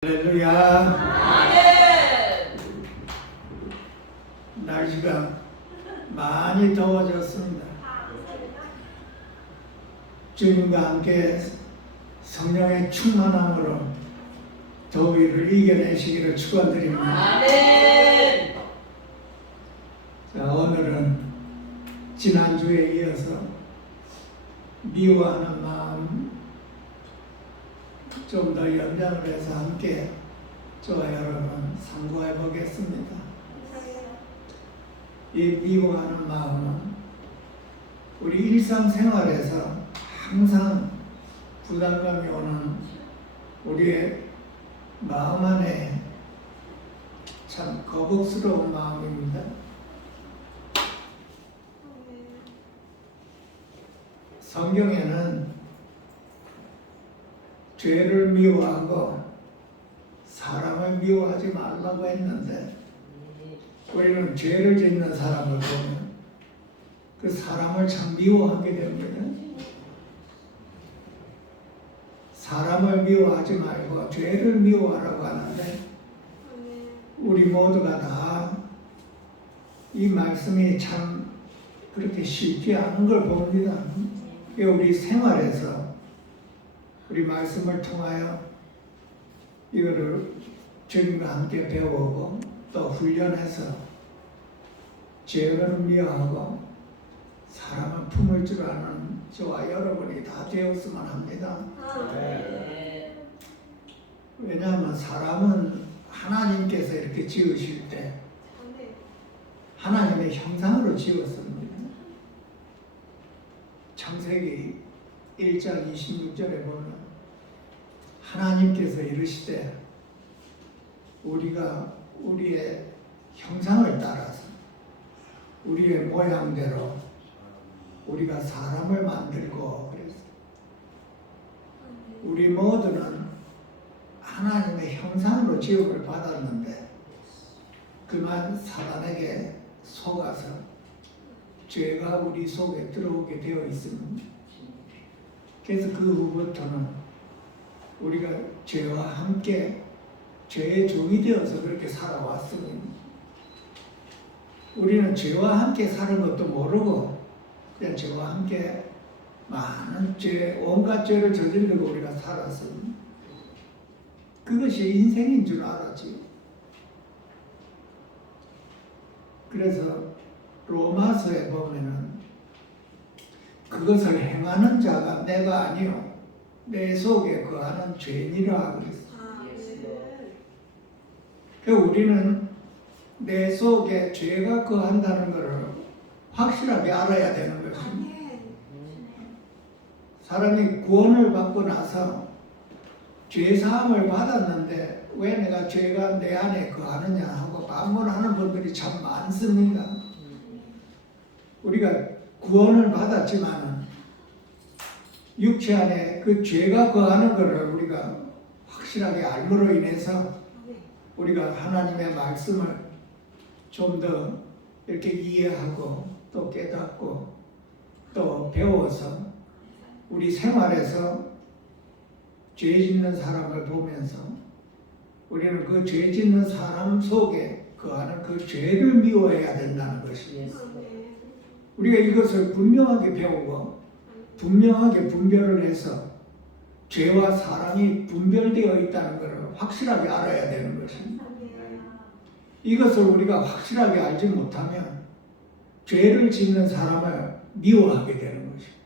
할렐루야. 아멘. 날씨가 많이 더워졌습니다. 주님과 함께 성령의 충만함으로 더위를 이겨내시기를 축원드립니다. 아멘. 자, 오늘은 지난주에 이어서 미워하는 마음 좀 더 연장을 해서 함께 저와 여러분 상고해 보겠습니다. 이 미워하는 마음은 우리 일상생활에서 항상 부담감이 오는 우리의 마음 안에 참 거북스러운 마음입니다. 성경에는 죄를 미워하고 사람을 미워하지 말라고 했는데 우리는 죄를 짓는 사람을 보면 그 사람을 참 미워하게 됩니다. 사람을 미워하지 말고 죄를 미워하라고 하는데 우리 모두가 다 이 말씀이 참 그렇게 쉽지 않은 걸 봅니다. 우리 생활에서 우리 말씀을 통하여 이거를 주님과 함께 배우고 또 훈련해서 죄를 미워하고 사람을 품을 줄 아는 저와 여러분이 다 되었으면 합니다. 왜냐하면 사람은 하나님께서 이렇게 지으실 때 하나님의 형상으로 지었습니다. 창세기 1장 26절에 보면 하나님께서 이르시되 우리가 우리의 형상을 따라서 우리의 모양대로 우리가 사람을 만들고 그랬어요. 우리 모두는 하나님의 형상으로 지음을 받았는데 그만 사단에게 속아서 죄가 우리 속에 들어오게 되어 있습니다. 그래서 그 후부터는 우리가 죄와 함께 죄의 종이 되어서 그렇게 살아왔습니다. 우리는 죄와 함께 사는 것도 모르고 그냥 죄와 함께 많은 죄, 온갖 죄를 저지르고 우리가 살았습니다. 그것이 인생인 줄 알았지요. 그래서 로마서에 보면은 그것을 행하는 자가 내가 아니요 내 속에 거하는 죄니라 그랬어요. 그래서 우리는 내 속에 죄가 거한다는 것을 확실하게 알아야 되는 것입니다. 사람이 구원을 받고 나서 죄사함을 받았는데 왜 내가 죄가 내 안에 거하느냐 하고 반문하는 분들이 참 많습니다. 우리가 구원을 받았지만 육체 안에 그 죄가 거하는 것을 우리가 확실하게 알므로 인해서 우리가 하나님의 말씀을 좀 더 이렇게 이해하고 또 깨닫고 또 배워서 우리 생활에서 죄 짓는 사람을 보면서 우리는 그 죄 짓는 사람 속에 거하는 그 죄를 미워해야 된다는 것입니다. 우리가 이것을 분명하게 배우고 분명하게 분별을 해서 죄와 사람이 분별되어 있다는 것을 확실하게 알아야 되는 것입니다. 이것을 우리가 확실하게 알지 못하면 죄를 짓는 사람을 미워하게 되는 것입니다.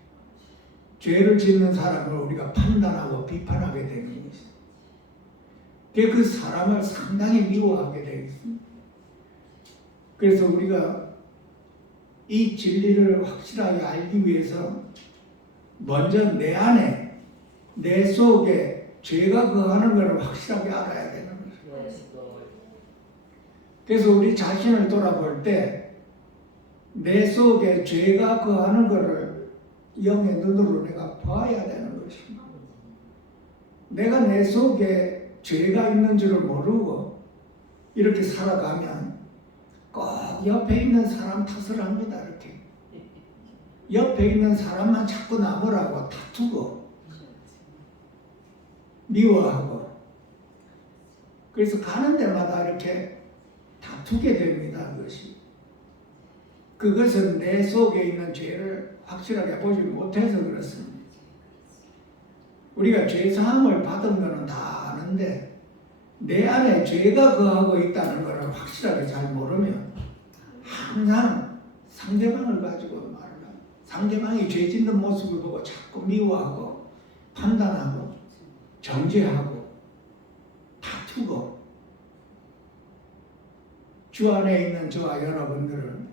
죄를 짓는 사람을 우리가 판단하고 비판하게 되는 것입니다. 그 사람을 상당히 미워하게 되어 있습니다. 그래서 우리가 이 진리를 확실하게 알기 위해서 먼저 내 안에 내 속에 죄가 거하는 것을 확실하게 알아야 되는 거죠. 그래서 우리 자신을 돌아볼 때 내 속에 죄가 거하는 것을 영의 눈으로 내가 봐야 되는 것입니다. 내가 내 속에 죄가 있는 줄을 모르고 이렇게 살아가면 꼭 옆에 있는 사람 탓을 합니다. 이렇게 옆에 있는 사람만 자꾸 나무라고 다투고 미워하고 그래서 가는 데마다 이렇게 다투게 됩니다. 그것은 내 속에 있는 죄를 확실하게 보지 못해서 그렇습니다. 우리가 죄사함을 받은 것은 다 아는데 내 안에 죄가 거하고 있다는 것을 확실하게 잘 모르면 항상 상대방을 가지고 말을 하고 상대방이 죄 짓는 모습을 보고 자꾸 미워하고 판단하고 정죄하고 다투고 주 안에 있는 저와 여러분들은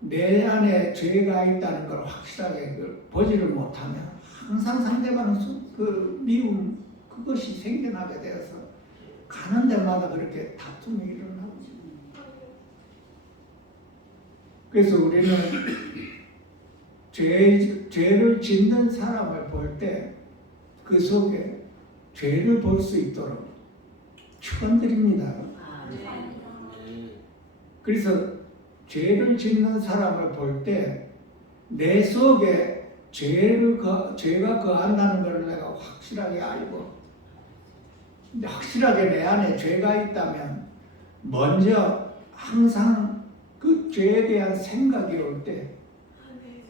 내 안에 죄가 있다는 걸 확실하게 보지를 못하면 항상 상대방은 그 미움 그것이 생겨나게 되어서 가는 데마다 그렇게 다툼이 일어나고 그래서 우리는 죄를 짓는 사람을 볼 때 그 속에 죄를 볼 수 있도록 축원드립니다. 그래서 죄를 짓는 사람을 볼 때 내 속에 죄가 거한다는 것을 내가 확실하게 알고 확실하게 내 안에 죄가 있다면 먼저 항상 그 죄에 대한 생각이 올 때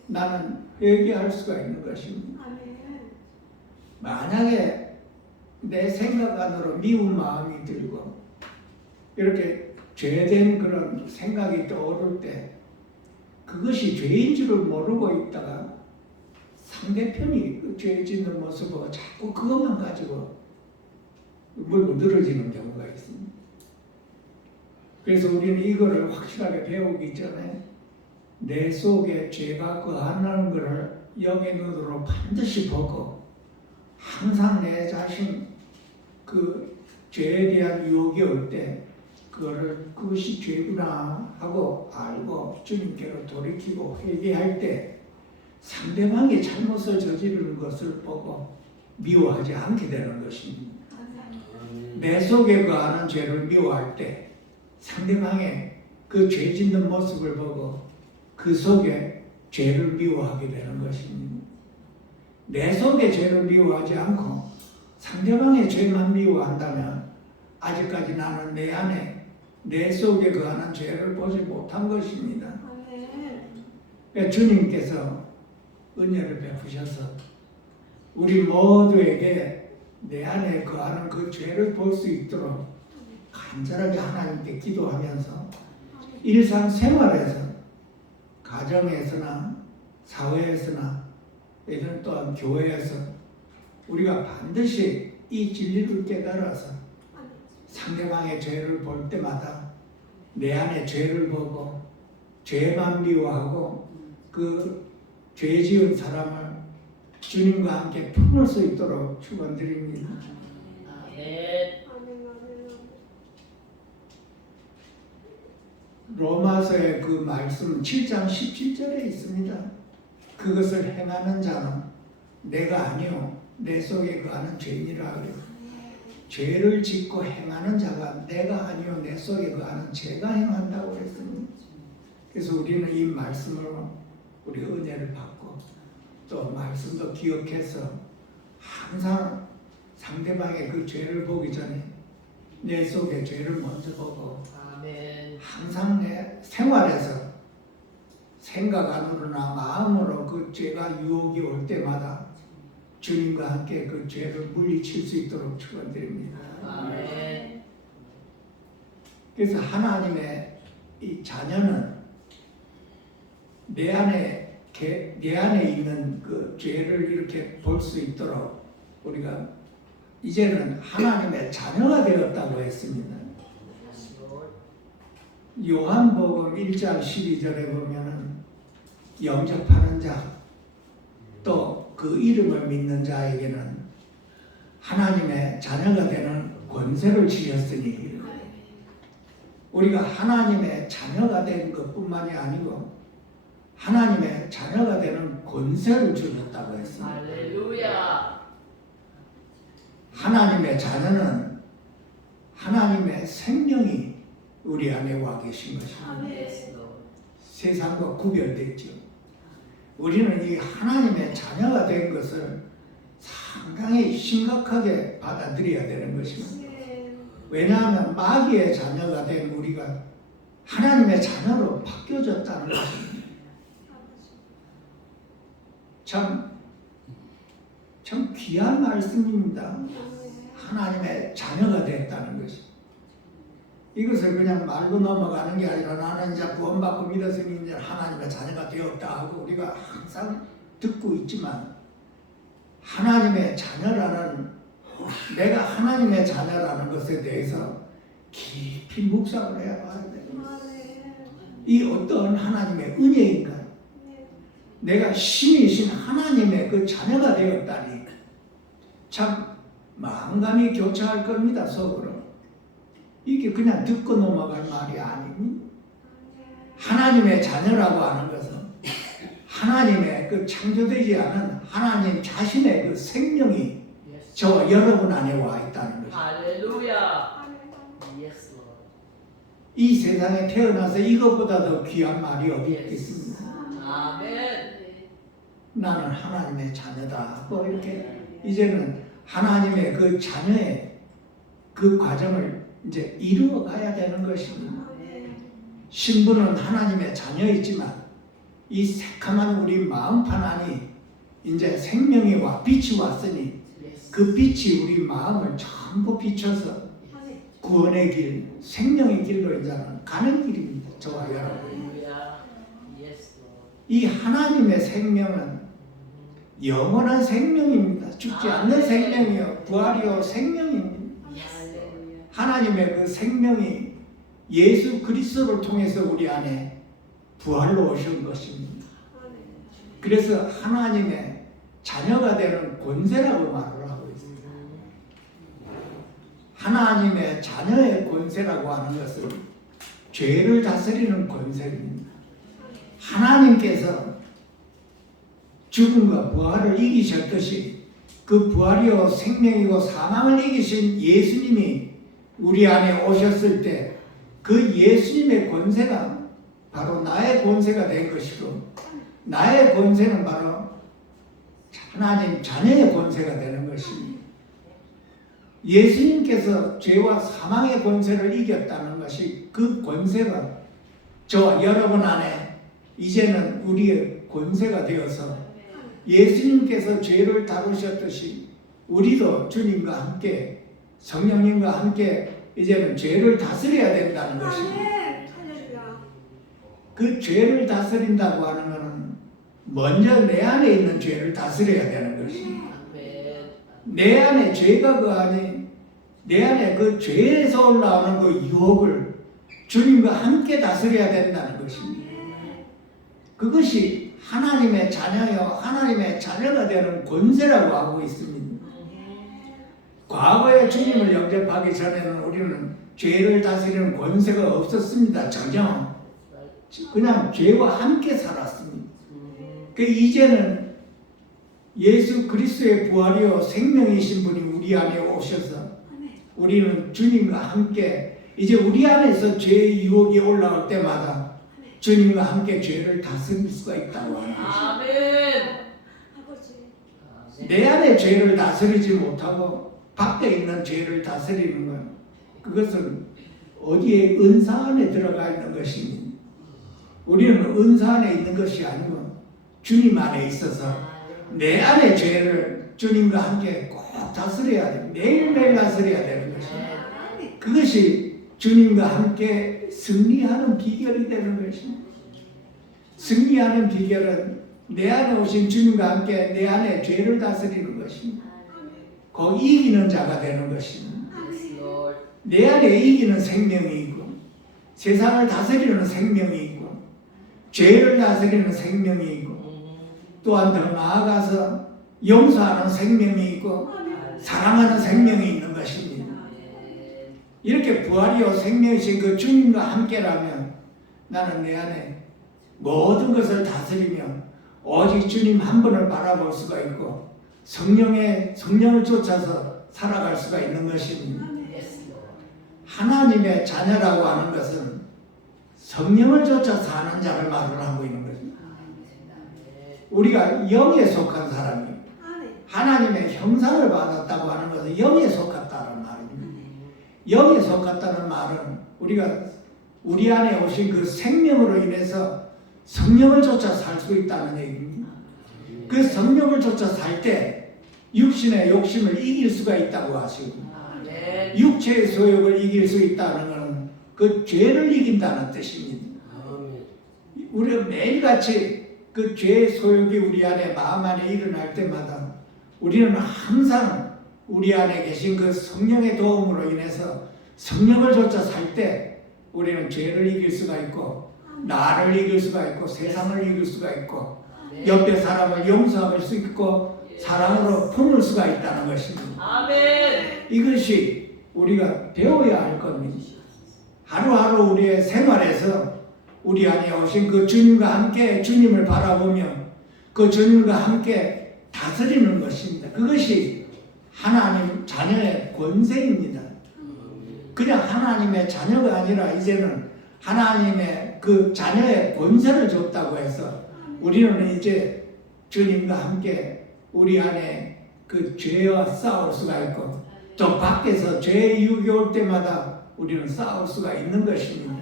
나는 회개할 수가 있는 것입니다. 만약에 내 생각 안으로 미운 마음이 들고 이렇게 죄된 그런 생각이 떠오를 때 그것이 죄인 줄을 모르고 있다가 상대편이 그 죄 짓는 모습을 자꾸 그것만 가지고 물고 늘어지는 경우가 있습니다. 그래서 우리는 이거를 확실하게 배우기 전에 내 속에 죄가 거하는 것을 영의 눈으로 반드시 보고 항상 내 자신 그 죄에 대한 유혹이 올 때 그것이 죄구나 하고 알고 주님께로 돌이키고 회개할 때 상대방이 잘못을 저지르는 것을 보고 미워하지 않게 되는 것입니다. 내 속에 거하는 죄를 미워할 때 상대방의 그 죄 짓는 모습을 보고 그 속에 죄를 미워하게 되는 것입니다. 내 속에 죄를 미워하지 않고 상대방의 죄만 미워한다면 아직까지 나는 내 안에 내 속에 거하는 죄를 보지 못한 것입니다. 그러니까 주님께서 은혜를 베푸셔서 우리 모두에게 내 안에 거하는 그 죄를 볼 수 있도록 간절하게 하나님께 기도하면서 일상생활에서 가정에서나 사회에서나 또한 교회에서 우리가 반드시 이 진리를 깨달아서 상대방의 죄를 볼 때마다 내 안에 죄를 보고 죄만 미워하고 그 죄 지은 사람을 주님과 함께 품을 수 있도록 축원드립니다. 로마서의 그 말씀 7장 17절에 있습니다. 그것을 행하는 자는 내가 아니요 내 속에 거하는 죄인이라 그래요. 죄를 짓고 행하는 자가 내가 아니요 내 속에 거하는 죄가 행한다고 했습니다. 그래서 우리는 이 말씀으로 우리 은혜를 받고 또 말씀도 기억해서 항상 상대방의 그 죄를 보기 전에 내 속에 죄를 먼저 보고 항상 내 생활에서 생각 안으로나 마음으로 그 죄가 유혹이 올 때마다 주님과 함께 그 죄를 물리칠 수 있도록 축원드립니다. 그래서 하나님의 이 자녀는 내 안에 있는 그 죄를 이렇게 볼 수 있도록 우리가 이제는 하나님의 자녀가 되었다고 했습니다. 요한복음 1장 12절에 보면은 영접하는 자 또 그 이름을 믿는 자에게는 하나님의 자녀가 되는 권세를 주셨으니 우리가 하나님의 자녀가 된 것뿐만이 아니고 하나님의 자녀가 되는 권세를 주셨다고 했습니다. 할렐루야. 하나님의 자녀는 하나님의 생명이 우리 안에 와 계신 것입니다. 세상과 구별됐죠. 우리는 이 하나님의 자녀가 된 것을 상당히 심각하게 받아들여야 되는 것입니다. 왜냐하면 마귀의 자녀가 된 우리가 하나님의 자녀로 바뀌어졌다는 것입니다. 참 귀한 말씀입니다. 하나님의 자녀가 됐다는 것이. 이것을 그냥 말로 넘어가는 게 아니라 나는 이제 구원받고 믿었으니 이제 하나님의 자녀가 되었다 하고 우리가 항상 듣고 있지만 하나님의 자녀라는 내가 하나님의 자녀라는 것에 대해서 깊이 묵상을 해야 봐야 됩니다. 이 어떤 하나님의 은혜인가? 내가 신이신 하나님의 그 자녀가 되었다니 참 마음감이 교차할 겁니다. 속으로. 이게 그냥 듣고 넘어갈 말이 아니니 하나님의 자녀라고 하는 것은 하나님의 그 창조되지 않은 하나님 자신의 그 생명이 저와 여러분 안에 와 있다는 것입니다. 할렐루야. 이 세상에 태어나서 이것보다 더 귀한 말이 어디 있겠습니까? 아멘. 나는 하나님의 자녀다 하고 이렇게 이제는 하나님의 그 자녀의 그 과정을 이제 이루어 가야 되는 것입니다. 신분은 하나님의 자녀이지만 이 새카만 우리 마음판 안이 이제 생명이 와 빛이 왔으니 그 빛이 우리 마음을 전부 비춰서 구원의 길, 생명의 길로 이제는 가는 길입니다. 저와 여러분. 이 하나님의 생명은 영원한 생명입니다. 죽지 않는 생명이요, 부활이요, 생명입니다. 하나님의 그 생명이 예수 그리스도를 통해서 우리 안에 부활로 오신 것입니다. 그래서 하나님의 자녀가 되는 권세라고 말을 하고 있습니다. 하나님의 자녀의 권세라고 하는 것은 죄를 다스리는 권세입니다. 하나님께서 죽음과 부활을 이기셨듯이 그 부활이요 생명이고 사망을 이기신 예수님이 우리 안에 오셨을 때 그 예수님의 권세가 바로 나의 권세가 된 것이고 나의 권세는 바로 하나님 자녀의 권세가 되는 것입니다. 예수님께서 죄와 사망의 권세를 이겼다는 것이 그 권세가 저와 여러분 안에 이제는 우리의 권세가 되어서 예수님께서 죄를 다루셨듯이 우리도 주님과 함께 성령님과 함께 이제는 죄를 다스려야 된다는 것입니다. 그 죄를 다스린다고 하는 것은 먼저 내 안에 있는 죄를 다스려야 되는 것입니다. 내 안에 죄가 그 안에 내 안에 그 죄에서 올라오는 그 유혹을 주님과 함께 다스려야 된다는 것입니다. 그것이 하나님의 자녀요 하나님의 자녀가 되는 권세라고 하고 있습니다. 과거에 주님을 영접하기 전에는 우리는 죄를 다스리는 권세가 없었습니다. 전혀 그냥 죄와 함께 살았습니다. 그 이제는 예수 그리스도의 부활이요 생명이신 분이 우리 안에 오셔서 우리는 주님과 함께 이제 우리 안에서 죄의 유혹이 올라올 때마다 주님과 함께 죄를 다스릴 수가 있다고 하는 것입니다. 아멘. 내 안에 죄를 다스리지 못하고 밖에 있는 죄를 다스리는 건 그것은 어디에 은사 안에 들어가 있는 것입니다. 우리는 은사 안에 있는 것이 아니고 주님 안에 있어서 내 안의 죄를 주님과 함께 꼭 다스려야 돼. 매일매일 다스려야 되는 것입니다. 그것이 주님과 함께 승리하는 비결이 되는 것입니다. 승리하는 비결은 내 안에 오신 주님과 함께 내 안에 죄를 다스리는 것입니다. 그 이기는 자가 되는 것입니다. 내 안에 이기는 생명이 있고 세상을 다스리는 생명이 있고 죄를 다스리는 생명이 있고 또한 더 나아가서 용서하는 생명이 있고 사랑하는 생명이 있는 것입니다. 이렇게 부활이요 생명이신 그 주님과 함께라면 나는 내 안에 모든 것을 다스리며 오직 주님 한 분을 바라볼 수가 있고 성령을 쫓아서 살아갈 수가 있는 것입니다. 하나님의 자녀라고 하는 것은 성령을 쫓아 사는 자를 말을 하고 있는 것입니다. 우리가 영에 속한 사람입니다. 하나님의 형상을 받았다고 하는 것은 영에 속았다는 말입니다. 영에 속았다는 말은 우리가 우리 안에 오신 그 생명으로 인해서 성령을 쫓아 살 수 있다는 얘기입니다. 그 성령을 쫓아 살 때 육신의 욕심을 이길 수가 있다고 하시고, 아멘. 육체의 소욕을 이길 수 있다는 것은 그 죄를 이긴다는 뜻입니다. 우리가 매일같이 그 죄의 소욕이 우리 안에 마음 안에 일어날 때마다 우리는 항상 우리 안에 계신 그 성령의 도움으로 인해서 성령을 쫓아 살 때 우리는 죄를 이길 수가 있고, 나를 이길 수가 있고, 세상을 이길 수가 있고, 옆에 사람을 용서할 수 있고, 사랑으로 품을 수가 있다는 것입니다. 아멘. 이것이 우리가 배워야 할 겁니다. 하루하루 우리의 생활에서 우리 안에 오신 그 주님과 함께 주님을 바라보며 그 주님과 함께 다스리는 것입니다. 그것이 하나님 자녀의 권세입니다. 그냥 하나님의 자녀가 아니라 이제는 하나님의 그 자녀의 권세를 줬다고 해서 우리는 이제 주님과 함께 우리 안에 그 죄와 싸울 수가 있고, 또 밖에서 죄의 유혹이 올 때마다 우리는 싸울 수가 있는 것입니다.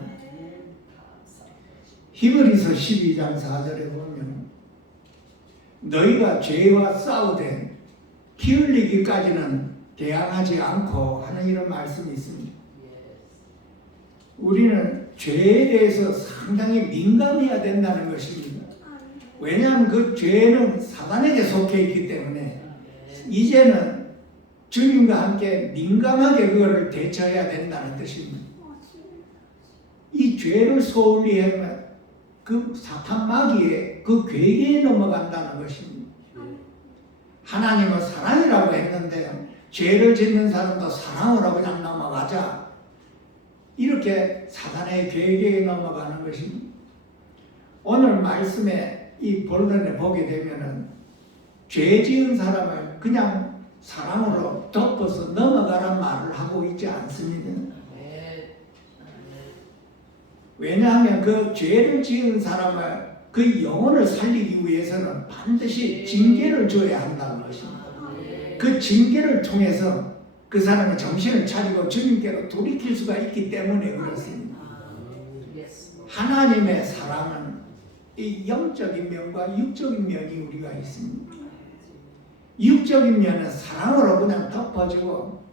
히브리서 12장 4절에 보면 너희가 죄와 싸우되 피 흘리기까지는 대항하지 않고 하는 이런 말씀이 있습니다. 우리는 죄에 대해서 상당히 민감해야 된다는 것입니다. 왜냐하면 그 죄는 사단에게 속해 있기 때문에 이제는 주님과 함께 민감하게 그거를 대처해야 된다는 뜻입니다. 이 죄를 소홀히 하면 그 사탄 마귀의 그 괴계에 넘어간다는 것입니다. 하나님은 사랑이라고 했는데 죄를 짓는 사람도 사랑으로 그냥 넘어가자, 이렇게 사단의 괴계에 넘어가는 것입니다. 오늘 말씀에 이 본론에 보게 되면은 죄 지은 사람을 그냥 사랑으로 덮어서 넘어가란 말을 하고 있지 않습니다. 왜냐하면 그 죄를 지은 사람을 그 영혼을 살리기 위해서는 반드시 징계를 줘야 한다는 것입니다. 그 징계를 통해서 그 사람이 정신을 차리고 주님께로 돌이킬 수가 있기 때문에 그렇습니다. 하나님의 사랑은 이 영적인 면과 육적인 면이 우리가 있습니다. 육적인 면은 사랑으로 그냥 덮어주고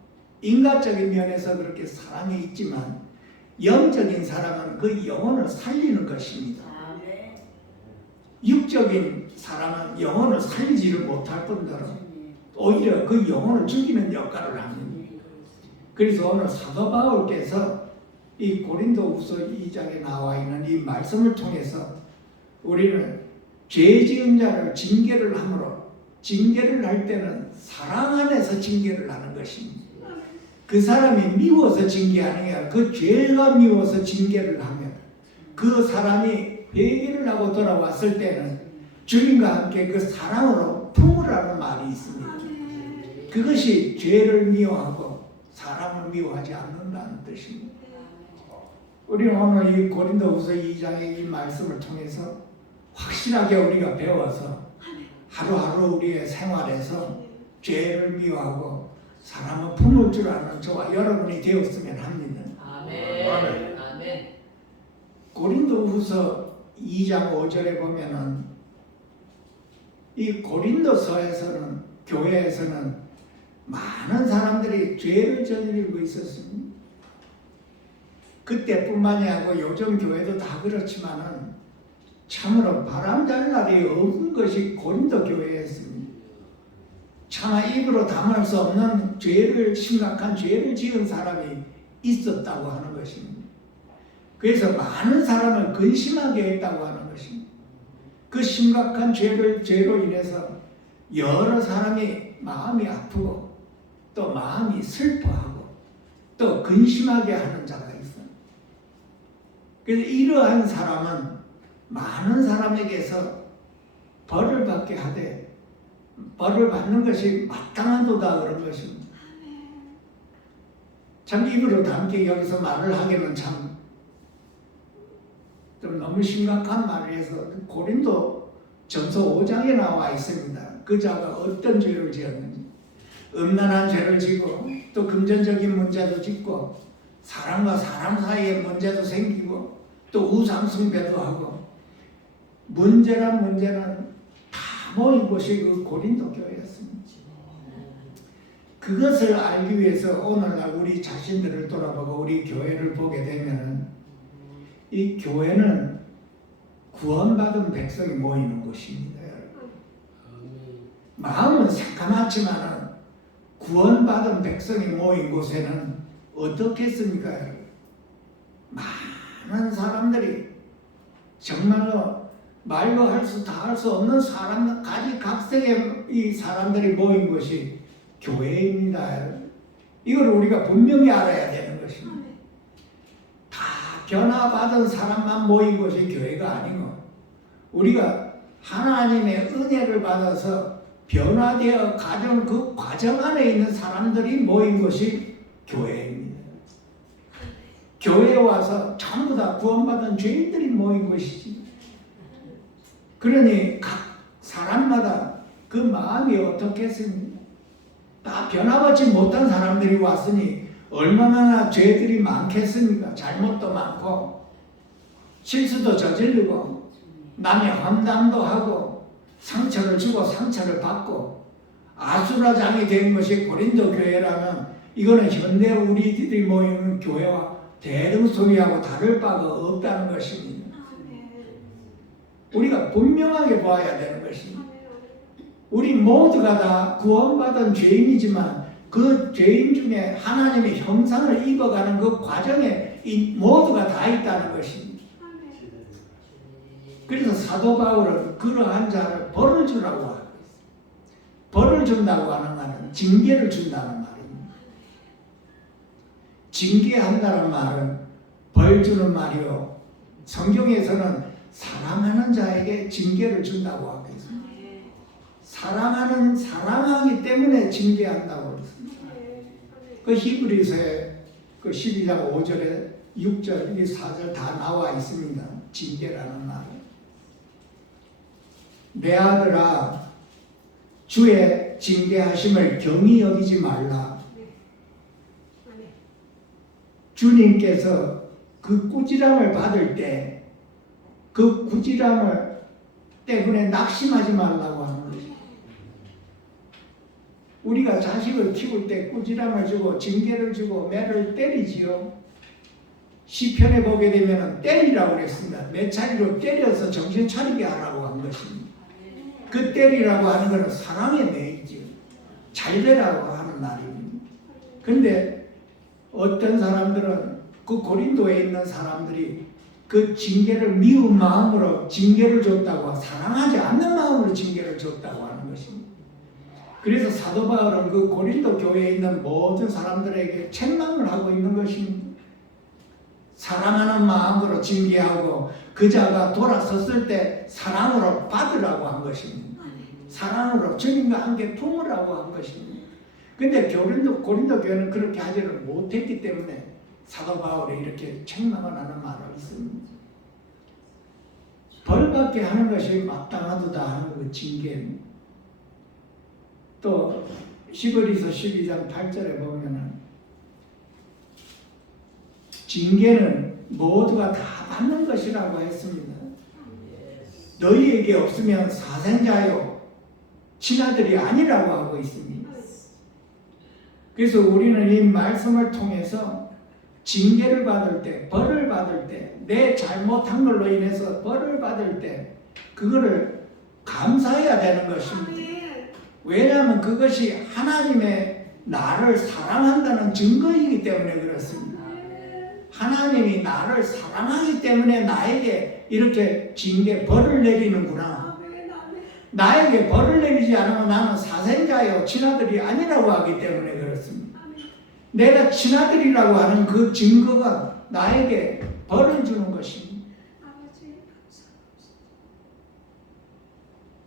인간적인 면에서 그렇게 사랑이 있지만 영적인 사랑은 그 영혼을 살리는 것입니다. 육적인 사랑은 영혼을 살리지를 못할 뿐더러 오히려 그 영혼을 죽이는 역할을 합니다. 그래서 오늘 사도 바울께서 이 고린도후서 2장에 나와 있는 이 말씀을 통해서 우리는 죄 지은 자를 징계를 함으로, 징계를 할 때는 사랑 안에서 징계를 하는 것입니다. 그 사람이 미워서 징계하는 게 아니라 그 죄가 미워서 징계를 하면 그 사람이 회개를 하고 돌아왔을 때는 주님과 함께 그 사랑으로 품으라는 말이 있습니다. 그것이 죄를 미워하고 사람을 미워하지 않는다는 뜻입니다. 우리는 오늘 이 고린도후서 2장의 이 말씀을 통해서 확실하게 우리가 배워서 하루하루 우리의 생활에서 죄를 미워하고 사람을 품을 줄 아는 저와 여러분이 되었으면 합니다. 아멘. 아멘. 고린도후서 2장 5절에 보면은 이 고린도서에서는 교회에서는 많은 사람들이 죄를 저지르고 있었습니다. 그때뿐만이 아니고 요즘 교회도 다 그렇지만은 참으로 바람잘 날이 없는 것이 고린도 교회였습니다. 차마 입으로 담을 수 없는 죄를, 심각한 죄를 지은 사람이 있었다고 하는 것입니다. 그래서 많은 사람을 근심하게 했다고 하는 것입니다. 그 심각한 죄로 인해서 여러 사람이 마음이 아프고 또 마음이 슬퍼하고 또 근심하게 하는 자가 있어요. 그래서 이러한 사람은 많은 사람에게서 벌을 받게 하되 벌을 받는 것이 마땅하도다 그런 것입니다. 참 입으로 담게 여기서 말을 하기는 참 좀 너무 심각한 말을 해서 고린도 전서 5장에 나와 있습니다. 그 자가 어떤 죄를 지었는지. 음란한 죄를 지고 또 금전적인 문제도 짓고 사람과 사람 사이에 문제도 생기고 또 우상 숭배도 하고 문제란 문제는 다 모인 곳이 그 고린도 교회였습니다. 그것을 알기 위해서 오늘날 우리 자신들을 돌아보고 우리 교회를 보게 되면 이 교회는 구원받은 백성이 모이는 곳입니다. 마음은 새까맣지만 구원받은 백성이 모인 곳에는 어떻겠습니까? 많은 사람들이 정말로 말로 할 수 다 할 수 없는 사람 가지각색의 이 사람들이 모인 곳이 교회입니다. 이걸 우리가 분명히 알아야 되는 것입니다. 다 변화받은 사람만 모인 곳이 교회가 아니고 우리가 하나님의 은혜를 받아서 변화되어 가정 그 과정 안에 있는 사람들이 모인 것이 교회입니다. 교회에 와서 전부 다 구원받은 죄인들이 모인 것이지. 그러니 각 사람마다 그 마음이 어떻겠습니까? 다 변화받지 못한 사람들이 왔으니 얼마나 죄들이 많겠습니까? 잘못도 많고 실수도 저지르고 남의 험담도 하고 상처를 주고 상처를 받고 아수라장이 된 것이 고린도 교회라면 이거는 현대 우리들이 모이는 교회와 대등소리하고 다를 바가 없다는 것입니다. 우리가 분명하게 봐야 되는 것입니다. 우리 모두가 다 구원받은 죄인이지만 그 죄인 중에 하나님의 형상을 입어가는 그 과정에 이 모두가 다 있다는 것입니다. 그래서 사도 바울은 그러한 자를 벌을 주라고 하고 있습니다. 벌을 준다고 하는 말은 징계를 준다는 말입니다. 징계한다는 말은 벌 주는 말이요. 성경에서는 사랑하는 자에게 징계를 준다고 하고 있습니다. 사랑하기 때문에 징계한다고 했습니다. 그 히브리서에 그 12장 5절에 6절, 4절 다 나와 있습니다. 징계라는 말은. 내 아들아, 주의 징계하심을 경히 여기지 말라. 주님께서 그 꾸지람을 받을 때 그 꾸지람을 때문에 낙심하지 말라고 하는 것입니다. 우리가 자식을 키울 때 꾸지람을 주고 징계를 주고 매를 때리지요. 시편에 보게 되면 때리라고 그랬습니다. 몇 차례로 때려서 정신 차리게 하라고 한 것입니다. 그 때리라고 하는 것은 사랑의 매이지요. 잘 되라고 하는 말입니다. 그런데 어떤 사람들은 그 고린도에 있는 사람들이 그 징계를 미운 마음으로 징계를 줬다고 사랑하지 않는 마음으로 징계를 줬다고 하는 것입니다. 그래서 사도 바울은 그 고린도 교회에 있는 모든 사람들에게 책망을 하고 있는 것입니다. 사랑하는 마음으로 징계하고 그 자가 돌아섰을 때 사랑으로 받으라고 한 것입니다. 사랑으로 주님과 함께 품으라고 한 것입니다. 그런데 고린도 교회는 그렇게 하지를 못했기 때문에 사도 바울이 이렇게 책망을 하는 말을 있습니다. 벌받게 하는 것이 마땅하도다 하는 그 징계입니다. 또 히브리서 12장 8절에 보면은 징계는 모두가 다 받는 것이라고 했습니다. 너희에게 없으면 사생자요 친아들이 아니라고 하고 있습니다. 그래서 우리는 이 말씀을 통해서 징계를 받을 때, 벌을 받을 때, 내 잘못한 걸로 인해서 벌을 받을 때 그거를 감사해야 되는 것입니다. 왜냐하면 그것이 하나님의 나를 사랑한다는 증거이기 때문에 그렇습니다. 하나님이 나를 사랑하기 때문에 나에게 이렇게 징계, 벌을 내리는구나. 나에게 벌을 내리지 않으면 나는 사생자요 친아들이 아니라고 하기 때문에 그렇습니다. 내가 친아들이라고 하는 그 증거가 나에게 벌을 주는 것입니다.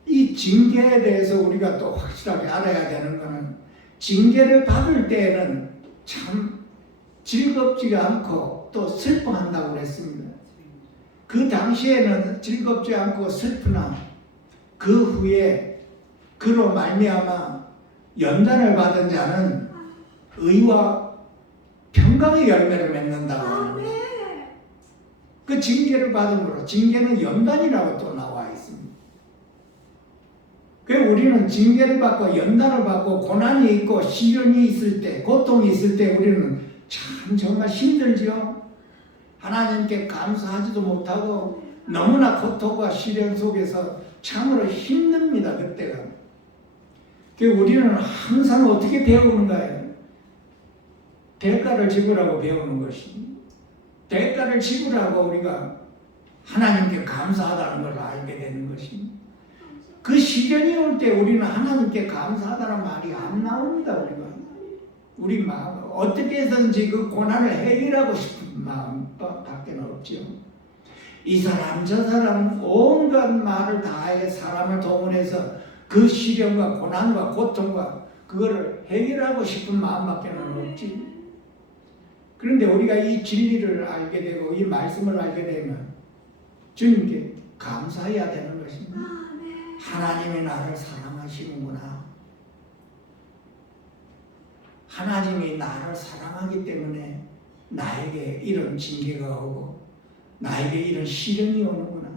이 징계에 대해서 우리가 또 확실하게 알아야 되는 것은 징계를 받을 때에는 참 즐겁지가 않고 또 슬퍼한다고 그랬습니다. 그 당시에는 즐겁지 않고 슬프나 그 후에 그로 말미암아 연단을 받은 자는 의와 평강의 열매를 맺는다고 하는 거예요. 그 징계를 받음으로 징계는 연단이라고 또 나와 있습니다. 그래서 우리는 징계를 받고 연단을 받고 고난이 있고 시련이 있을 때, 고통이 있을 때 우리는 참 정말 힘들지요. 하나님께 감사하지도 못하고 너무나 고통과 시련 속에서 참으로 힘듭니다. 그때가. 그래서 우리는 항상 어떻게 배우는가요? 대가를 지불하고 배우는 것입니다. 대가를 지불하고 우리가 하나님께 감사하다는 걸 알게 되는 것입니다. 그 시련이 올 때 우리는 하나님께 감사하다는 말이 안 나옵니다. 우리 마음 어떻게 해서든지 그 고난을 해결하고 싶은 마음밖에 없죠. 이 사람 저 사람 온갖 말을 다해 사람을 동원해서 그 시련과 고난과 고통과 그거를 해결하고 싶은 마음밖에 없지. 그런데 우리가 이 진리를 알게 되고 이 말씀을 알게 되면 주님께 감사해야 되는 것입니다. 하나님이 나를 사랑하시는구나. 하나님이 나를 사랑하기 때문에 나에게 이런 징계가 오고 나에게 이런 시련이 오는구나.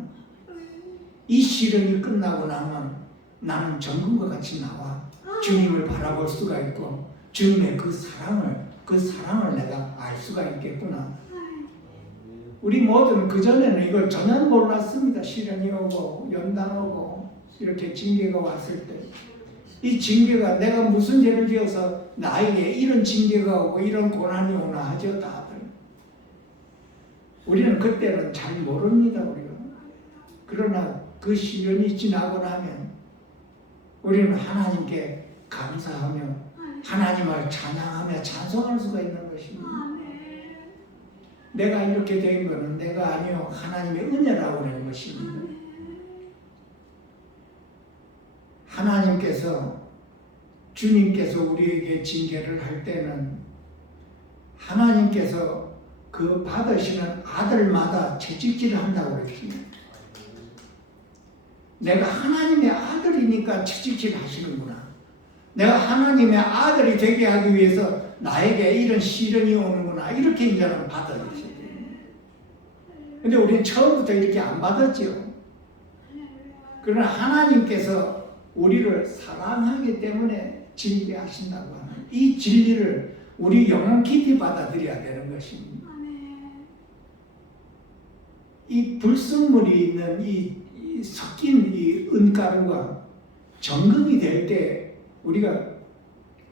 이 시련이 끝나고 나면 나는 정금과 같이 나와 주님을 바라볼 수가 있고 주님의 그 사랑을 내가 알 수가 있겠구나. 우리 모두는 그전에는 이걸 전혀 몰랐습니다. 시련이 오고 연단 오고 이렇게 징계가 왔을 때 이 징계가 내가 무슨 죄를 지어서 나에게 이런 징계가 오고 이런 고난이 오나 하죠. 다들 우리는 그때는 잘 모릅니다. 우리가. 그러나 그 시련이 지나고 나면 우리는 하나님께 감사하며 하나님을 찬양하며 찬송할 수가 있는 것입니다. 내가 이렇게 된 것은 내가 아니요 하나님의 은혜라고 하는 것입니다. 주님께서 우리에게 징계를 할 때는 하나님께서 그 받으시는 아들마다 채찍질을 한다고 그랬습니다. 내가 하나님의 아들이니까 채찍질 하시는구나. 내가 하나님의 아들이 되게 하기 위해서 나에게 이런 시련이 오는구나. 이렇게 이제는 받아들이셔야 돼요. 근데 우리는 처음부터 이렇게 안 받았죠. 그러나 하나님께서 우리를 사랑하기 때문에 징계하신다고 하는 이 진리를 우리 영혼 깊이 받아들여야 되는 것입니다. 이 불순물이 있는 이 섞인 이 은가루가 정금이 될 때 우리가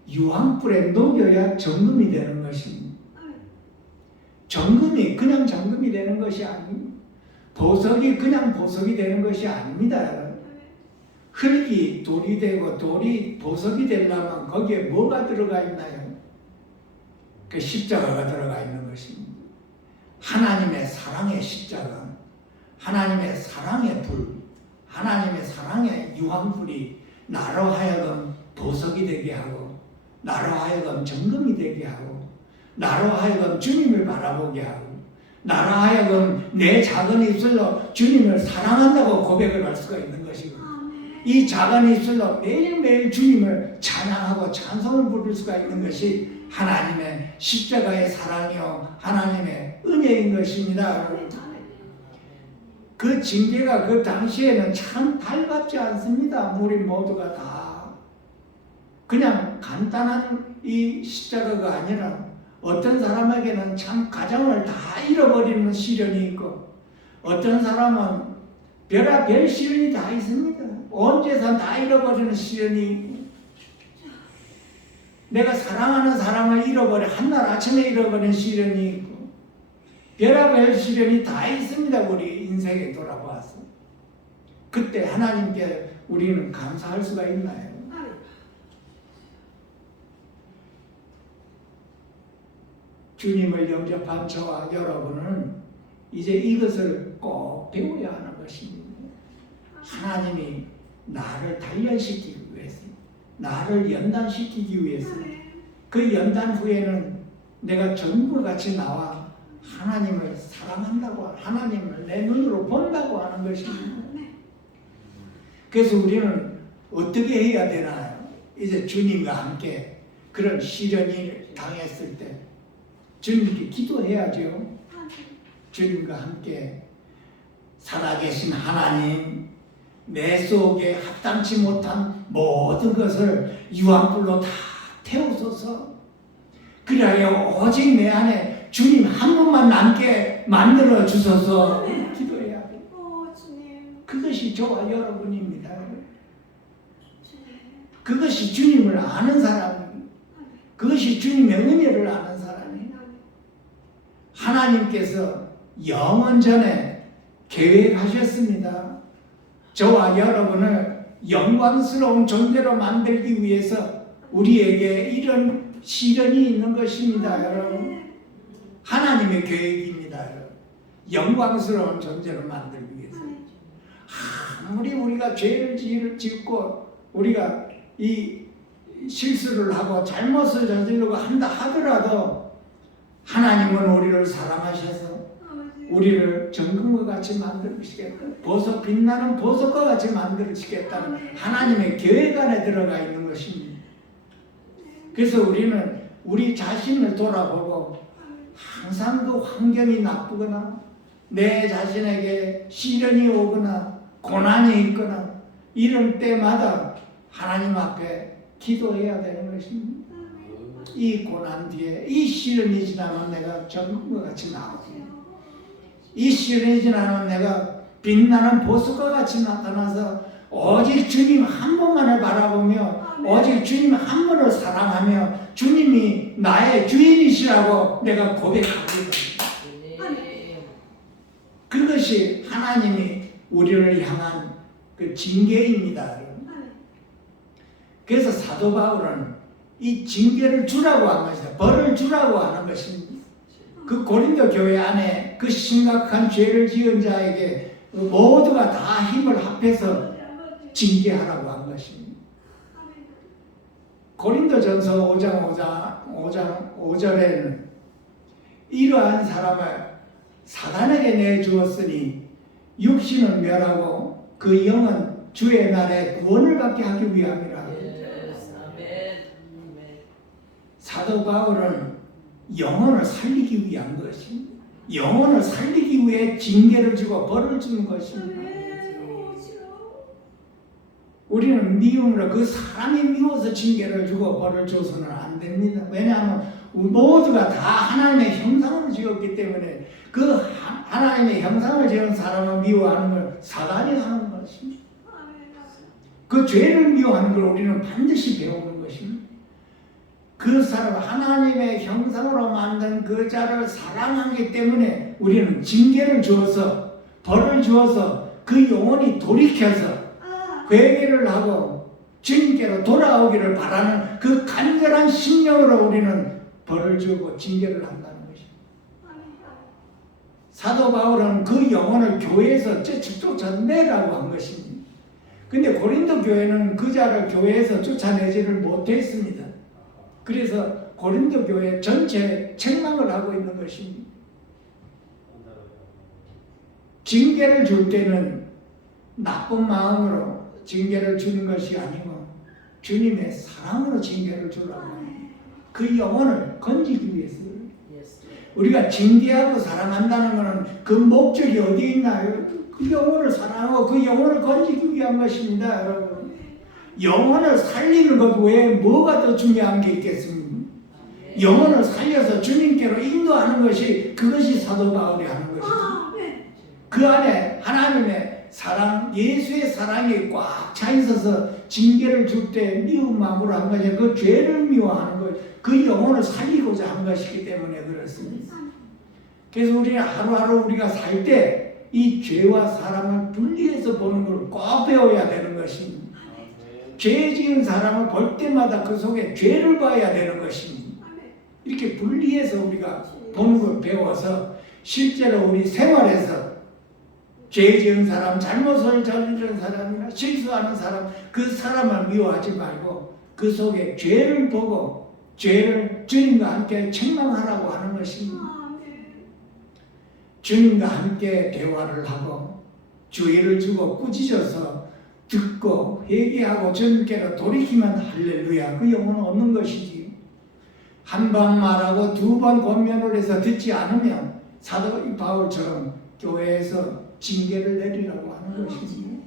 유황불에 녹여야 정금이 되는 것입니다. 정금이 그냥 정금이 되는 것이 아닙니다. 보석이 그냥 보석이 되는 것이 아닙니다. 흙이 돌이 되고 돌이 보석이 되려면 거기에 뭐가 들어가 있나요? 그 십자가가 들어가 있는 것입니다. 하나님의 사랑의 십자가, 하나님의 사랑의 불, 하나님의 사랑의 유황불이 나로 하여금 보석이 되게 하고 나로 하여금 정금이 되게 하고 나로 하여금 주님을 바라보게 하고 나로 하여금 내 작은 입술로 주님을 사랑한다고 고백을 할 수가 있는 것이고 이 작은 입술로 매일매일 주님을 찬양하고 찬송을 부를 수가 있는 것이 하나님의 십자가의 사랑이요 하나님의 은혜인 것입니다. 그 징계가 그 당시에는 참 달갑지 않습니다. 우리 모두가 다 그냥 간단한 이 십자가가 아니라 어떤 사람에게는 참 가정을 다 잃어버리는 시련이 있고 어떤 사람은 별의별 시련이 다 있습니다. 온 재산 다 잃어버리는 시련이 있고 내가 사랑하는 사람을 잃어버려 한날 아침에 잃어버린 시련이 있고 별의별 시련이 다 있습니다. 우리 인생에 돌아보아서 그때 하나님께 우리는 감사할 수가 있나요? 주님을 영접한 저와 여러분은 이제 이것을 꼭 배워야 하는 것입니다. 하나님이 나를 단련시키기 위해서, 나를 연단시키기 위해서 그 연단 후에는 내가 전부 같이 나와 하나님을 사랑한다고, 하나님을 내 눈으로 본다고 하는 것입니다. 그래서 우리는 어떻게 해야 되나요? 이제 주님과 함께 그런 시련이 당했을 때 주님께 기도해야죠. 주님과 함께 살아계신 하나님, 내 속에 합당치 못한 모든 것을 유황불로 다 태우소서. 그리하여 오직 내 안에 주님 한 분만 남게 만들어 주소서. 기도해야 돼. 그것이 저와 여러분입니다. 그것이 주님을 아는 사람, 그것이 주님의 은혜를 아는 사람이에요. 하나님께서 영원 전에 계획하셨습니다. 저와 여러분을 영광스러운 존재로 만들기 위해서 우리에게 이런 시련이 있는 것입니다, 여러분. 하나님의 계획입니다, 여러분. 영광스러운 존재로 만들기 위해서. 아무리 우리가 죄를 짓고 우리가 이 실수를 하고 잘못을 저지르고 한다 하더라도 하나님은 우리를 사랑하셔서 우리를 정금과 같이 만들시겠다. 보석 빛나는 보석과 같이 만들시겠다는 하나님의 계획 안에 들어가 있는 것입니다. 그래서 우리는 우리 자신을 돌아보고 항상 그 환경이 나쁘거나 내 자신에게 시련이 오거나 고난이 있거나 이런 때마다 하나님 앞에 기도해야 되는 것입니다. 이 고난 뒤에 이 시련이 지나면 내가 정금과 같이 나오고 이 시련이 지나면 내가 빛나는 보석과 같이 나타나서 오직 주님 한 분만을 바라보며 오직 주님 한 분을 사랑하며 주님이 나의 주인이시라고 내가 고백하고 있습니다. 그것이 하나님이 우리를 향한 그 징계입니다. 그래서 사도 바울은 이 징계를 주라고 한 것이다. 벌을 주라고 하는 것입니다. 그 고린도 교회 안에 그 심각한 죄를 지은 자에게 모두가 다 힘을 합해서 징계하라고 한 것입니다. 고린도전서 5장 5절에는 이러한 사람을 사단에게 내주었으니 육신은 멸하고 그 영은 주의 날에 구원을 받게 하기 위함이라. 사도 바울은 영혼을 살리기 위한 것입니다. 영혼을 살리기 위해 징계를 주고 벌을 주는 것입니다. 우리는 미움으로 그 사람이 미워서 징계를 주고 벌을 줘서는 안 됩니다. 왜냐하면 모두가 다 하나님의 형상을 지었기 때문에 그 하나님의 형상을 지은 사람을 미워하는 걸 사단이 하는 것입니다. 그 죄를 미워하는 걸 우리는 반드시 배우는 것입니다. 그 사람 하나님의 형상으로 만든 그 자를 사랑하기 때문에 우리는 징계를 주어서 벌을 주어서 그 영혼이 돌이켜서 회개를 하고 주님께로 돌아오기를 바라는 그 간절한 심령으로 우리는 벌을 주고 징계를 한다는 것입니다. 사도 바울은 그 영혼을 교회에서 쫓아내라고 한 것입니다. 근데 고린도 교회는 그 자를 교회에서 쫓아내지를 못했습니다. 그래서 고린도 교회 전체에 책망을 하고 있는 것입니다. 징계를 줄 때는 나쁜 마음으로 징계를 주는 것이 아니고 주님의 사랑으로 징계를 주라고 합니다. 그 영혼을 건지기 위해서. 우리가 징계하고 사랑한다는 것은 그 목적이 어디에 있나요? 그 영혼을 사랑하고 그 영혼을 건지기 위한 것입니다, 여러분. 영혼을 살리는 것 외에 뭐가 더 중요한 게 있겠습니까? 영혼을 살려서 주님께로 인도하는 것이 그것이 사도 바울이 하는 것입니다. 그 안에 하나님의 사랑, 예수의 사랑이 꽉 차 있어서 징계를 줄 때 미운 마음으로 한 것이 그 죄를 미워하는 것, 그 영혼을 살리고자 한 것이기 때문에 그렇습니다. 그래서 우리는 하루하루 우리가 살 때 이 죄와 사랑을 분리해서 보는 걸 꼭 배워야 되는 것입니다. 죄 지은 사람을 볼 때마다 그 속에 죄를 봐야 되는 것입니다. 이렇게 분리해서 우리가 보는 걸 배워서 실제로 우리 생활에서 죄 지은 사람, 잘못을 저지른 사람이나 실수하는 사람, 그 사람을 미워하지 말고 그 속에 죄를 보고 죄를 주님과 함께 책망하라고 하는 것입니다. 주님과 함께 대화를 하고 주의를 주고 꾸짖어서 듣고 회개하고 주님께로 돌이키면 할렐루야 그 영혼은 얻는 것이지. 한 번 말하고 두 번 권면을 해서 듣지 않으면 사도 바울처럼 교회에서 징계를 내리라고 하는 것이지.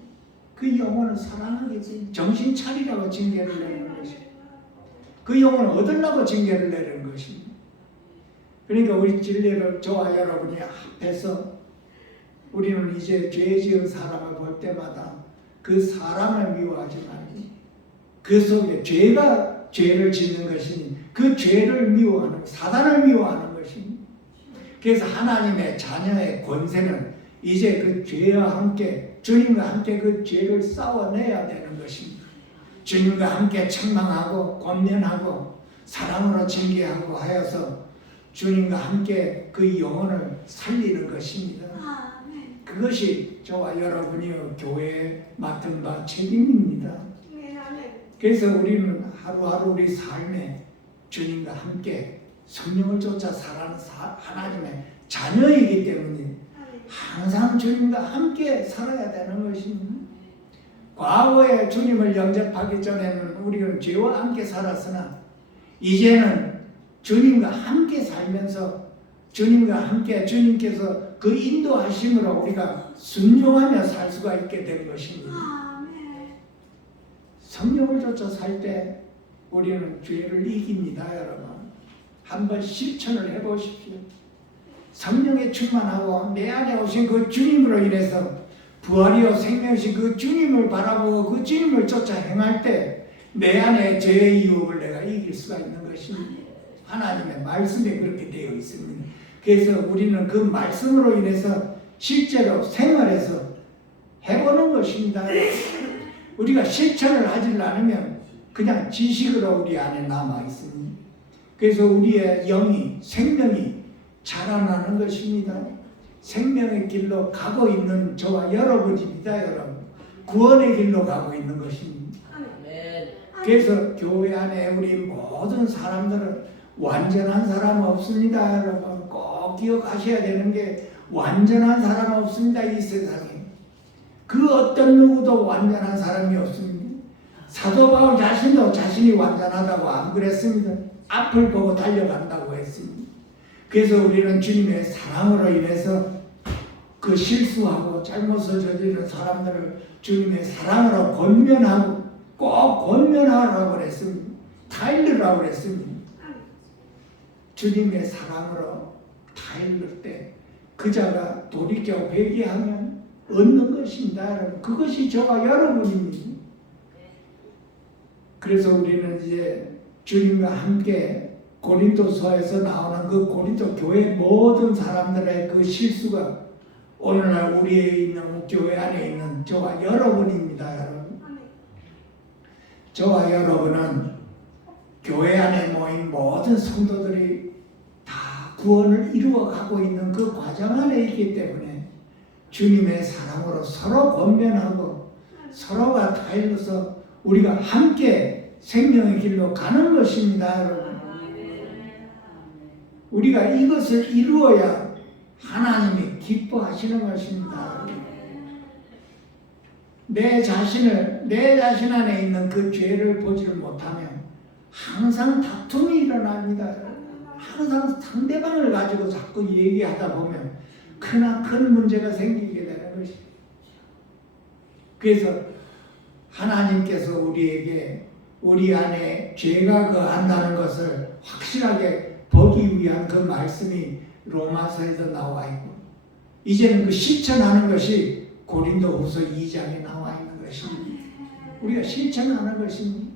그 영혼은 사랑하겠지. 정신 차리라고 징계를 내리는 것이. 그 영혼을 얻으려고 징계를 내리는 것이. 그러니까 우리 진리를 저와 여러분이 합해서 우리는 이제 죄 지은 사람을 볼 때마다 그 사람을 미워하지 말지. 그 속에 죄가 죄를 짓는 것이니 그 죄를 미워하는 사단을 미워하는 것이니. 그래서 하나님의 자녀의 권세는 이제 그 죄와 함께 주님과 함께 그 죄를 싸워내야 되는 것입니다. 주님과 함께 책망하고 권면하고 사랑으로 징계하고 하여서 주님과 함께 그 영혼을 살리는 것입니다. 그것이 저와 여러분이 교회에 맡은 바 책임입니다. 그래서 우리는 하루하루 우리 삶에 주님과 함께 성령을 쫓아 살아가는 하나님의 자녀이기 때문에 항상 주님과 함께 살아야 되는 것입니다. 과거에 주님을 영접하기 전에는 우리는 죄와 함께 살았으나 이제는 주님과 함께 살면서 주님과 함께 주님께서 그 인도하심으로 우리가 순종하며 살 수가 있게 된 것입니다. 성령을 쫓아 살 때 우리는 죄를 이깁니다, 여러분. 한번 실천을 해보십시오. 성령에 충만하고 내 안에 오신 그 주님으로 인해서 부활이요 생명이신 그 주님을 바라보고 그 주님을 쫓아 행할 때 내 안에 죄의 유혹을 내가 이길 수가 있는 것입니다. 하나님의 말씀에 그렇게 되어 있습니다. 그래서 우리는 그 말씀으로 인해서 실제로 생활해서 해보는 것입니다. 우리가 실천을 하지 않으면 그냥 지식으로 우리 안에 남아 있습니다. 그래서 우리의 영이 생명이 자라나는 것입니다. 생명의 길로 가고 있는 저와 여러분입니다, 여러분. 구원의 길로 가고 있는 것입니다. 그래서 교회 안에 우리 모든 사람들은 완전한 사람 없습니다, 여러분. 꼭 기억하셔야 되는 게 완전한 사람 없습니다, 이 세상에. 그 어떤 누구도 완전한 사람이 없습니다. 사도 바울 자신도 자신이 완전하다고 안 그랬습니다. 앞을 보고 달려간다고 했습니다. 그래서 우리는 주님의 사랑으로 인해서 그 실수하고 잘못을 저지르는 사람들을 주님의 사랑으로 권면하고 꼭 권면하라고 그랬습니다. 타일르라고 그랬습니다. 주님의 사랑으로 타일를 때 그 자가 돌이켜 회개하면 얻는 것입니다, 여러분. 그것이 저와 여러분입니다. 그래서 우리는 이제 주님과 함께 고린도서에서 나오는 그 고린도 교회 모든 사람들의 그 실수가 오늘날 우리에 있는 교회 안에 있는 저와 여러분입니다, 여러분. 저와 여러분은 교회 안에 모인 모든 성도들이 다 구원을 이루어가고 있는 그 과정 안에 있기 때문에 주님의 사랑으로 서로 권면하고 서로가 타일러서 우리가 함께 생명의 길로 가는 것입니다, 여러분. 우리가 이것을 이루어야 하나님이 기뻐하시는 것입니다. 내 자신 안에 있는 그 죄를 보지를 못하면 항상 다툼이 일어납니다. 항상 상대방을 가지고 자꾸 얘기하다 보면 큰 문제가 생기게 되는 것입니다. 그래서 하나님께서 우리에게 우리 안에 죄가 거한다는 것을 확실하게 보기 위한 그 말씀이 로마서에도 나와 있고 이제는 그 실천하는 것이 고린도후서 2장에 나와 있는 것입니다. 우리가 실천하는 것입니다.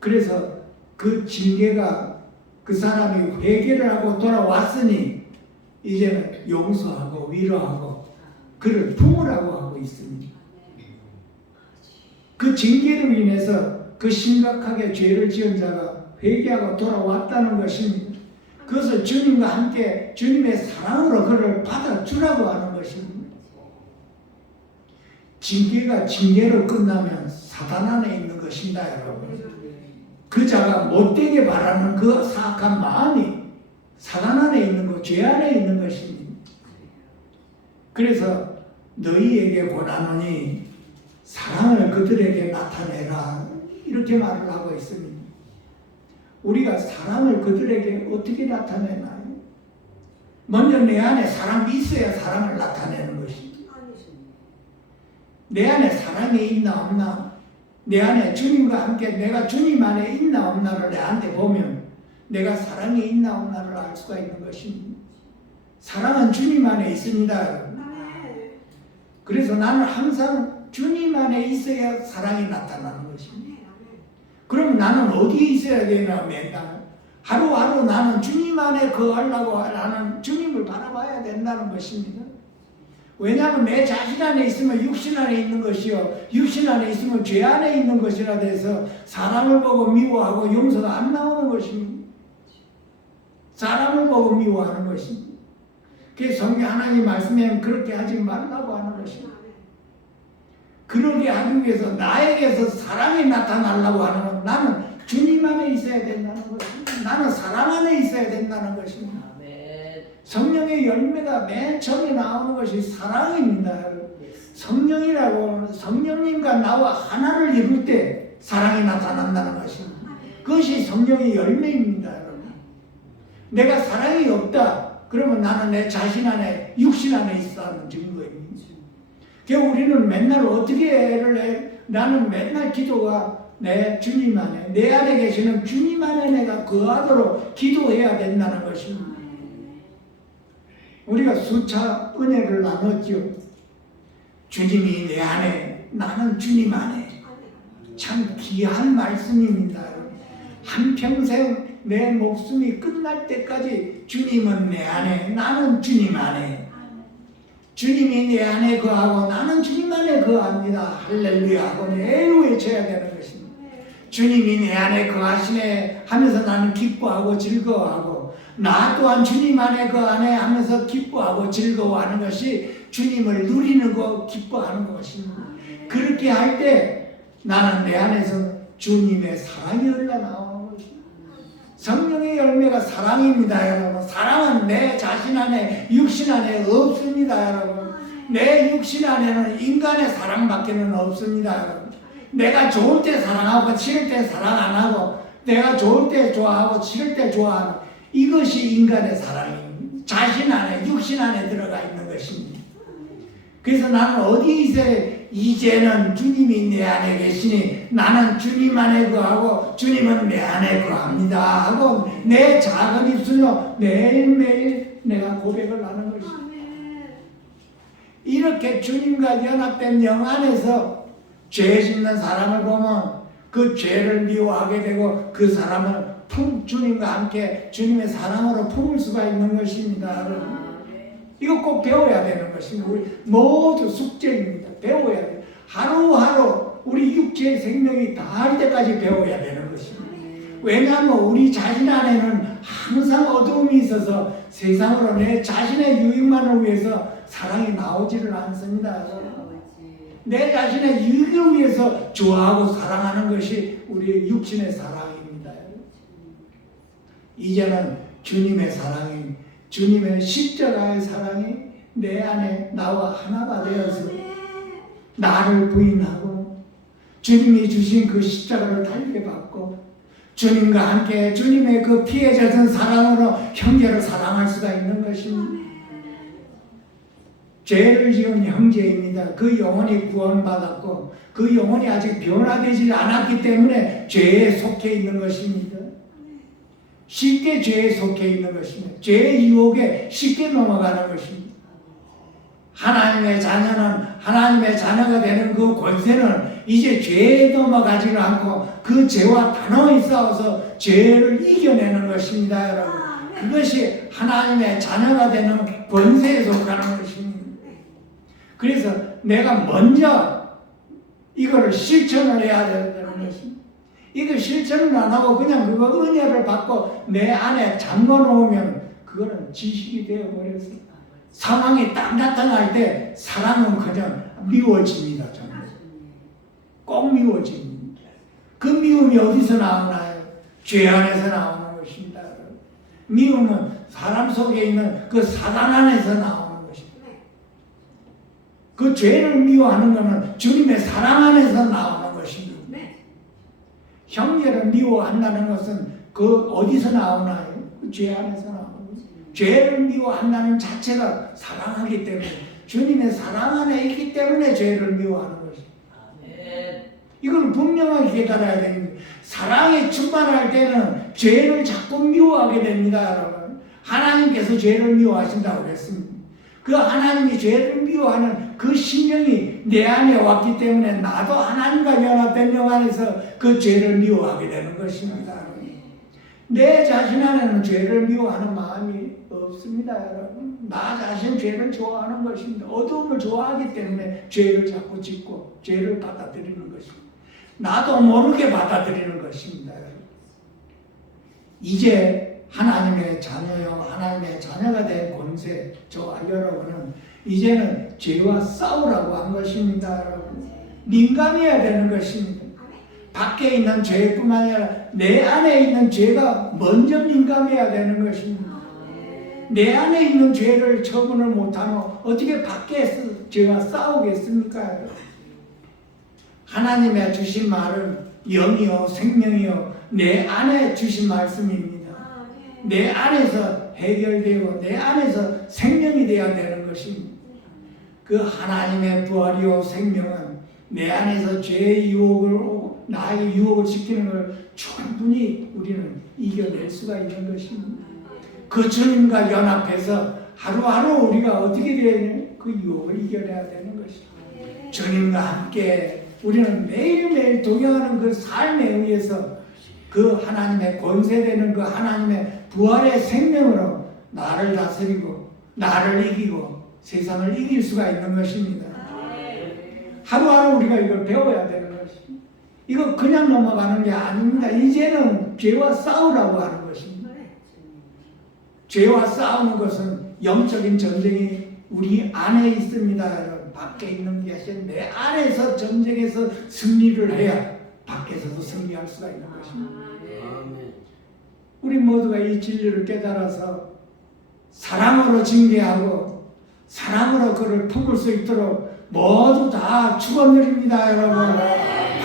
그래서 그 징계가 그 사람이 회개를 하고 돌아왔으니 이제는 용서하고 위로하고 그를 품으라고 하고 있습니다. 그 징계로 인해서 그 심각하게 죄를 지은 자가 회개하고 돌아왔다는 것입니다. 그것을 주님과 함께 주님의 사랑으로 그를 받아주라고 하는 것입니다. 징계가 징계로 끝나면 사단 안에 있는 것입니다, 여러분. 그 자가 못되게 바라는 그 사악한 마음이 사단 안에 있는 것, 죄 안에 있는 것입니다. 그래서 너희에게 권하노니 사랑을 그들에게 나타내라 이렇게 말을 하고 있습니다. 우리가 사랑을 그들에게 어떻게 나타내나요? 먼저 내 안에 사랑이 있어야 사랑을 나타내는 것입니다. 내 안에 사랑이 있나 없나, 내 안에 주님과 함께 내가 주님 안에 있나 없나를 내한테 보면 내가 사랑이 있나 없나를 알 수가 있는 것입니다. 사랑은 주님 안에 있습니다. 그래서 나는 항상 주님 안에 있어야 사랑이 나타나는 것입니다. 그럼 나는 어디에 있어야 되나 맨날 하루하루 나는 주님 안에 거하려고 나는 주님을 바라봐야 된다는 것입니다. 왜냐하면 내 자신 안에 있으면 육신 안에 있는 것이요, 육신 안에 있으면 죄 안에 있는 것이라 돼서 사람을 보고 미워하고 용서가 안 나오는 것입니다. 사람을 보고 미워하는 것입니다. 그래서 성경 하나님 말씀에 그렇게 하지 말라고 하는 것입니다. 그러게 하기 위해서 나에게서 사랑이 나타나려고 하는 건 나는 주님 안에 있어야 된다는 것입니다. 나는 사랑 안에 있어야 된다는 것입니다. 성령의 열매가 맨 처음에 나오는 것이 사랑입니다. 성령이라고 성령님과 나와 하나를 이룰 때 사랑이 나타난다는 것입니다. 그것이 성령의 열매입니다. 내가 사랑이 없다 그러면 나는 내 자신 안에 육신 안에 있다는 증거입니다. 그래서 우리는 맨날 어떻게 해? 나는 맨날 기도가 내 주님 안에 내 안에 계시는 주님 안에 내가 거하도록 기도해야 된다는 것입니다. 우리가 수차 은혜를 나눴죠. 주님이 내 안에 나는 주님 안에 참 귀한 말씀입니다. 한평생 내 목숨이 끝날 때까지 주님은 내 안에 나는 주님 안에 주님이 내 안에 거하고 나는 주님 안에 거합니다. 할렐루야 하고 매일 외쳐야 되는 것입니다. 주님이 내 안에 거하시네 하면서 나는 기뻐하고 즐거워하고 나 또한 주님 안에 거하네 하면서 기뻐하고 즐거워하는 것이 주님을 누리는 거 기뻐하는 것입니다. 그렇게 할 때 나는 내 안에서 주님의 사랑이 흘러나오는 것입니다. 성령의 열매가 사랑입니다, 여러분. 사랑은 내 자신 안에 육신 안에 없습니다, 여러분. 내 육신 안에는 인간의 사랑밖에는 없습니다, 여러분. 내가 좋을 때 사랑하고 싫을 때 사랑 안 하고 내가 좋을 때 좋아하고 싫을 때 좋아하는 이것이 인간의 사랑입니다. 자신 안에 육신 안에 들어가 있는 것입니다. 그래서 나는 어디에 있어야 이제는 주님이 내 안에 계시니 나는 주님 안에 거하고 주님은 내 안에 거합니다 하고 내 작은 입술로 매일매일 내가 고백을 하는 것입니다. 이렇게 주님과 연합된 영 안에서 죄 짓는 사람을 보면 그 죄를 미워하게 되고 그 사람을 주님과 함께 주님의 사랑으로 품을 수가 있는 것입니다. 이거 꼭 배워야 되는 것입니다. 우리 모두 숙제입니다. 배워야 돼요. 하루하루 우리 육체의 생명이 다할 때까지 배워야 되는 것입니다. 왜냐하면 우리 자신 안에는 항상 어두움이 있어서 세상으로 내 자신의 유익만을 위해서 사랑이 나오지를 않습니다. 내 자신의 유익을 위해서 좋아하고 사랑하는 것이 우리 육신의 사랑입니다. 이제는 주님의 사랑이, 주님의 십자가의 사랑이 내 안에 나와 하나가 되어서 나를 부인하고 주님이 주신 그 십자가를 달게 받고 주님과 함께 주님의 그 피에 젖은 사랑으로 형제를 사랑할 수가 있는 것입니다. 죄를 지은 형제입니다. 그 영혼이 구원받았고 그 영혼이 아직 변화되지 않았기 때문에 죄에 속해 있는 것입니다. 쉽게 죄에 속해 있는 것입니다. 죄의 유혹에 쉽게 넘어가는 것입니다. 하나님의 자녀는 하나님의 자녀가 되는 그 권세는 이제 죄에 넘어가지를 않고 그 죄와 단호히 싸워서 죄를 이겨내는 것입니다, 여러분. 그것이 하나님의 자녀가 되는 권세에 속하는 것입니다. 그래서 내가 먼저 이거를 실천을 해야 된다는 것입니다. 이거 실천을 안 하고 그냥 그거 은혜를 받고 내 안에 잠궈 놓으면 그거는 지식이 되어버려서 상황이 딱 나타날 때 사람은 그냥 미워집니다. 정말. 꼭 미워집니다. 그 미움이 어디서 나오나요? 죄 안에서 나오는 것입니다. 미움은 사람 속에 있는 그 사단 안에서 나오는 것입니다. 그 죄를 미워하는 것은 주님의 사랑 안에서 나오는 것입니다. 형제를 미워한다는 것은 그 어디서 나오나요? 그 죄 안에서 나오는 거죠. 죄를 미워한다는 자체가 사랑하기 때문에 주님의 사랑 안에 있기 때문에 죄를 미워하는 것입니다. 아멘. 이걸 분명하게 깨달아야 됩니다. 사랑에 충만할 때는 죄를 자꾸 미워하게 됩니다, 여러분. 하나님께서 죄를 미워하신다고 그랬습니다. 그 하나님이 죄를 미워하는 그 심령이 내 안에 왔기 때문에 나도 하나님과 연합된 영 안에서 그 죄를 미워하게 되는 것입니다. 내 자신 안에는 죄를 미워하는 마음이 없습니다, 여러분. 나 자신 죄를 좋아하는 것입니다. 어두움을 좋아하기 때문에 죄를 자꾸 짓고 죄를 받아들이는 것입니다. 나도 모르게 받아들이는 것입니다, 여러분. 이제 하나님의 자녀요, 하나님의 자녀가 된 권세, 저와 여러분은 이제는 죄와 싸우라고 한 것입니다, 여러분. 민감해야 되는 것입니다. 밖에 있는 죄뿐만 아니라 내 안에 있는 죄가 먼저 민감해야 되는 것입니다. 내 안에 있는 죄를 처분을 못하면 어떻게 밖에서 죄와 싸우겠습니까, 여러분? 하나님의 주신 말은 영이요 생명이요 내 안에 주신 말씀입니다. 내 안에서 해결되고 내 안에서 생명이 되어야 되는 것입니다. 그 하나님의 부활이요 생명은 내 안에서 죄의 유혹을 나의 유혹을 시키는 걸 충분히 우리는 이겨낼 수가 있는 것입니다. 그 주님과 연합해서 하루하루 우리가 어떻게 돼야 되냐? 그 유혹을 이겨내야 되는 것입니다. 주님과 함께 우리는 매일매일 동행하는 그 삶에 의해서 그 하나님의 권세되는 그 하나님의 부활의 생명으로 나를 다스리고 나를 이기고 세상을 이길 수가 있는 것입니다. 하루하루 우리가 이걸 배워야 되는 것입니다. 이거 그냥 넘어가는 게 아닙니다. 이제는 죄와 싸우라고 하는 것입니다. 죄와 싸우는 것은 영적인 전쟁이 우리 안에 있습니다. 여러분. 밖에 있는 게 아니라 내 안에서 전쟁에서 승리를 해야 밖에서도 승리할 수가 있는 것입니다. 우리 모두가 이 진리를 깨달아서 사랑으로 징계하고 사랑으로 그를 품을 수 있도록 모두 다 축원드립니다, 여러분.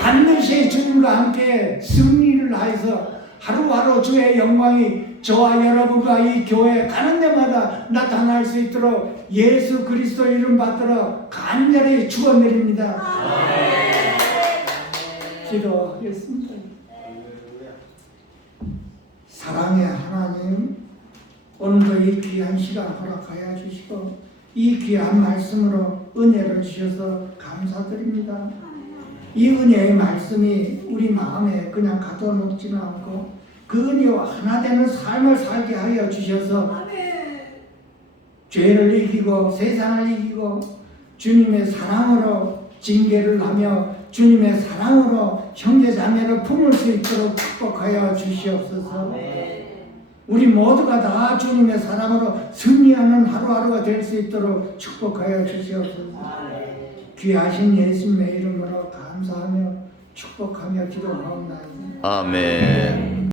반드시 주님과 함께 승리를 하여서 하루하루 주의 영광이 저와 여러분과 이 교회에 가는 데마다 나타날 수 있도록 예수 그리스도 이름 받들어 간절히 축원드립니다. 기도하겠습니다. 사랑의 하나님, 오늘도 이 귀한 시간 허락하여 주시고 이 귀한 말씀으로 은혜를 주셔서 감사드립니다. 이 은혜의 말씀이 우리 마음에 그냥 가둬놓지는 않고 그 은혜와 하나 되는 삶을 살게 하여 주셔서 죄를 이기고 세상을 이기고 주님의 사랑으로 징계를 하며 주님의 사랑으로 형제자매를 품을 수 있도록 축복하여 주시옵소서. 우리 모두가 다 주님의 사랑으로 승리하는 하루하루가 될 수 있도록 축복하여 주시옵소서. 귀하신 예수님의 이름으로 감사하며 축복하며 기도하옵나이다. 아멘.